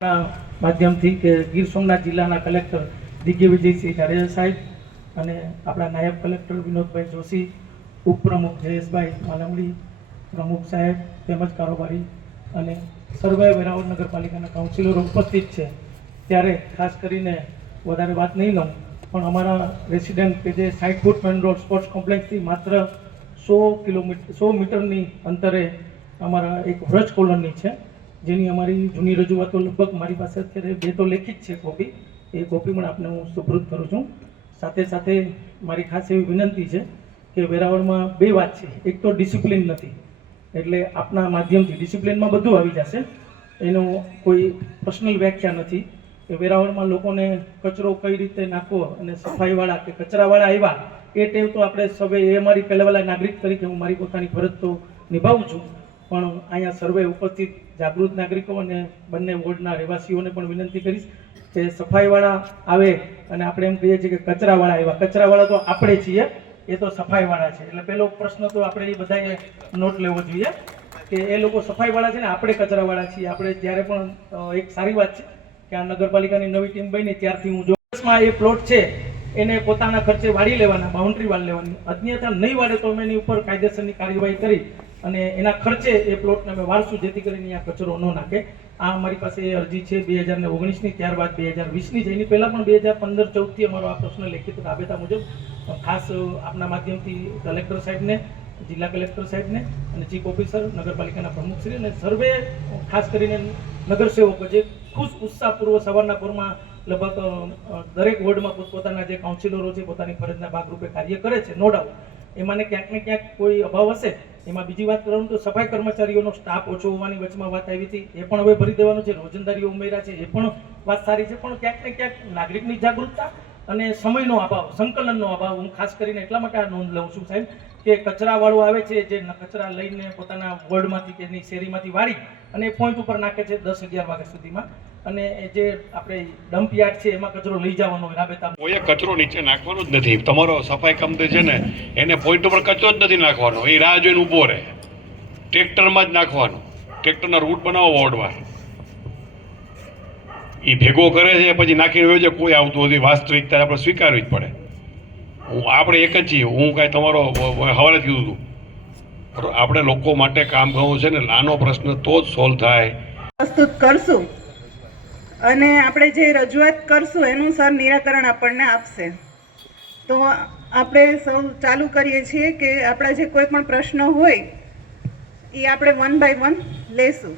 માધ્યમથી કે ગીર સોમનાથ જિલ્લાના કલેક્ટર દિગ્ય વિજયસિંહ જાડેજા સાહેબ અને આપણા નાયબ કલેક્ટર વિનોદભાઈ જોશી, ઉપપ્રમુખ જયેશભાઈ માલમડી પ્રમુખ સાહેબ તેમજ કારોબારી અને સર્વે વેરાવળ નગરપાલિકાના કાઉન્સિલરો ઉપસ્થિત છે. ત્યારે ખાસ કરીને વધારે વાત નહીં લઉં, પણ અમારા રેસિડેન્ટ કે જે સાઠ ફૂટ મેન રોડ સ્પોર્ટ્સ કોમ્પ્લેક્સથી માત્ર સો કિલોમીટર સો મીટરની અંતરે અમારા એક વ્રજ કોલોની છે. જેની અમારી જૂની રજૂઆતો લગભગ મારી પાસે અત્યારે બે તો લેખિત છે કોપી એ કોપી પણ આપને હું સુપૃત કરું છું. સાથે સાથે મારી ખાસ એવી વિનંતી છે કે વેરાવળમાં બે વાત છે. એક તો ડિસિપ્લિન નથી. એટલે આપના માધ્યમથી ડિસિપ્લિનમાં બધું આવી જશે. એનો કોઈ પર્સનલ વ્યાખ્યા નથી. કે વેરાવળમાં લોકોને કચરો કઈ રીતે નાખવો અને સફાઈવાળા કે કચરાવાળા આવ્યા, એ ટેવ તો આપણે સવે એ મારી પહેલાવાળા નાગરિક તરીકે હું મારી પોતાની ફરજ તો નિભાવું છું. પણ અહીંયા સર્વે ઉપસ્થિત જાગૃત નાગરિકો અને બંને વોર્ડના રહેવાસીઓને પણ વિનંતી કરીશ કે સફાઈવાળા આવે અને આપણે એમ કહીએ છીએ કે કચરાવાળા આવ્યા. કચરાવાળા તો આપણે છીએ, એ તો સફાઈવાળા છે. એટલે પહેલો પ્રશ્ન તો આપણે એ બધાએ નોટ લેવો જોઈએ કે એ લોકો સફાઈવાળા છે ને, આપણે કચરાવાળા છીએ. આપણે જ્યારે પણ એક સારી વાત છે કે આ નગરપાલિકાની નવી ટીમ બની, ત્યારથી હું જોશમાં એ પ્લોટ છે, એને પોતાના ખર્ચે વાળી લેવાના, બાઉન્ડ્રી વાળી લેવાની. અન્યથા નહીં વાળે તો અમે એની ઉપર કાયદેસરની કાર્યવાહી કરી. અને એના ખર્ચે એ પ્લોટને અમે વાળશું જેથી કરીને અહીંયા કચરો ન નાખે. આ અમારી પાસે અરજી છે બે હજાર ને ઓગણીસની, ત્યારબાદ બે હજાર વીસની એની પહેલાં પણ બે હજાર પંદર ચૌદથી અમારો આ પ્રશ્ન લેખિત રાબેતા મુજબ ખાસ આપના માધ્યમથી કલેક્ટર સાહેબને, જિલ્લા કલેક્ટર સાહેબને અને ચીફ ઓફિસર, નગરપાલિકાના પ્રમુખશ્રી અને સર્વે, ખાસ કરીને નગરસેવકો જે ખુશ ઉત્સાહપૂર્વક સવારના પોરમાં લગભગ દરેક વોર્ડમાં પોતપોતાના જે કાઉન્સિલરો છે, પોતાની ફરજના ભાગરૂપે કાર્ય કરે છે નો ડાઉટ એમાંને ક્યાંક ને ક્યાંક કોઈ અભાવ હશે, એમાં બીજી વાત કરું તો સફાઈ કર્મચારીઓનો સ્ટાફ ઓછો હોવાની વચમાં વાત આવી હતી. એ પણ હવે ભરી દેવાનું છે. રોજંદારીઓ ઉમેર્યા છે. એ પણ વાત સારી છે. પણ ક્યાંક ને ક્યાંક નાગરિકની જાગૃતતા અને સમયનો અભાવ, સંકલનનો અભાવ હું ખાસ કરીને એટલા માટે આ નોંધ લઉં છું સાહેબ કે કચરાવાળો આવે છે જે કચરા લઈને પોતાના વોર્ડમાંથી કે એની શેરીમાંથી વાળી અને પોઈન્ટ ઉપર નાખે છે દસ અગિયાર વાગ્યા સુધીમાં. અને એ જે આપણે ડમ્પ યાર્ડ છે એમાં કચરો લઈ જવાનો હોય રાબેતા કોઈએ કચરો નીચે નાખવાનો જ નથી. તમારો સફાઈ કંપની છે ને એને પોઈન્ટ ઉપર કચરો જ નથી નાખવાનો. એ રાહ જોઈને ઊભો રહે. ટ્રેક્ટરમાં જ નાખવાનો. ટ્રેક્ટરના રૂટ બનાવો વોર્ડમાં. એ ભેગો કરે છે પછી નાખીને વયો છે કોઈ આવતું નથી. વાસ્તવિકતા આપણે સ્વીકારવી જ પડે. હું આપણે એક જ છીએ. હું કાંઈ તમારો હવાલે જ કીધું હતું. આપણે લોકો માટે કામ કરવું છે ને નાનો પ્રશ્ન તો જ સોલ્વ થાય. પ્રસ્તુત કરશું. અને આપણે જે રજૂઆત કરશું, એનું સર નિરાકરણ આપણને આપશે. તો આપણે સૌ ચાલુ કરીએ છીએ કે આપણા જે કોઈ પણ પ્રશ્નો હોય એ આપણે વન બાય વન લેશું.